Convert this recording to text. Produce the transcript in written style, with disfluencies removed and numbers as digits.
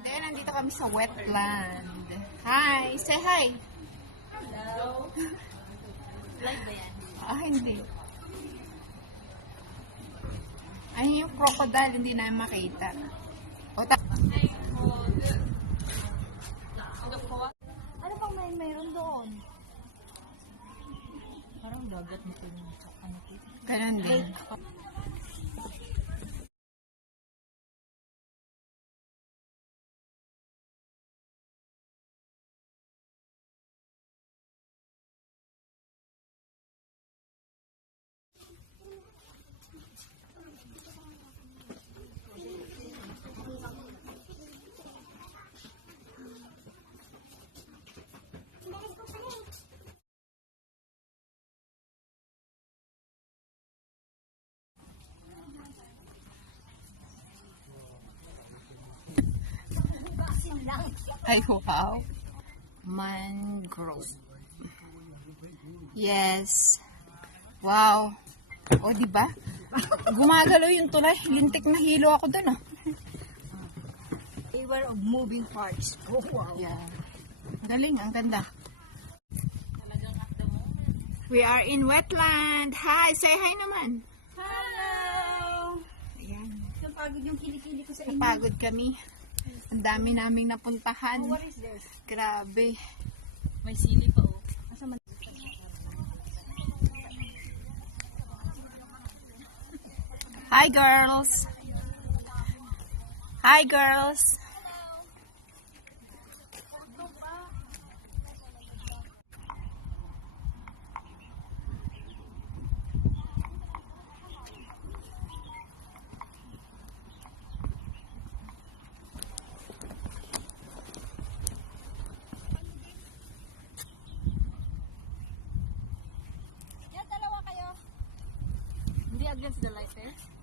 Then, nandito kami sa wetland. Hi! Say hi! Hello. Like ba yan? Hindi. Ay, yung crocodile, hindi na makita. O, Ano bang mayroon doon? Parang dagat nito yung ano ito. ganun din. Ay, wow. Mangrove. Yes. Wow. O, diba? Gumagalaw yung tulay. Lintik na hilo ako dun, ah. Beware of moving parts. Oh, wow. Yeah. Galing, ang ganda. We are in wetland. Hi, say hi naman. Hello! Ayan. Napagod yung kilikili ko sa inyo. Napagod kami. Ang dami naming napuntahan. What is this? Grabe. May sili pa oh. Asa man? Hi, girls. Hi, girls. Yan, dalawa kayo. Hindi against the light eh.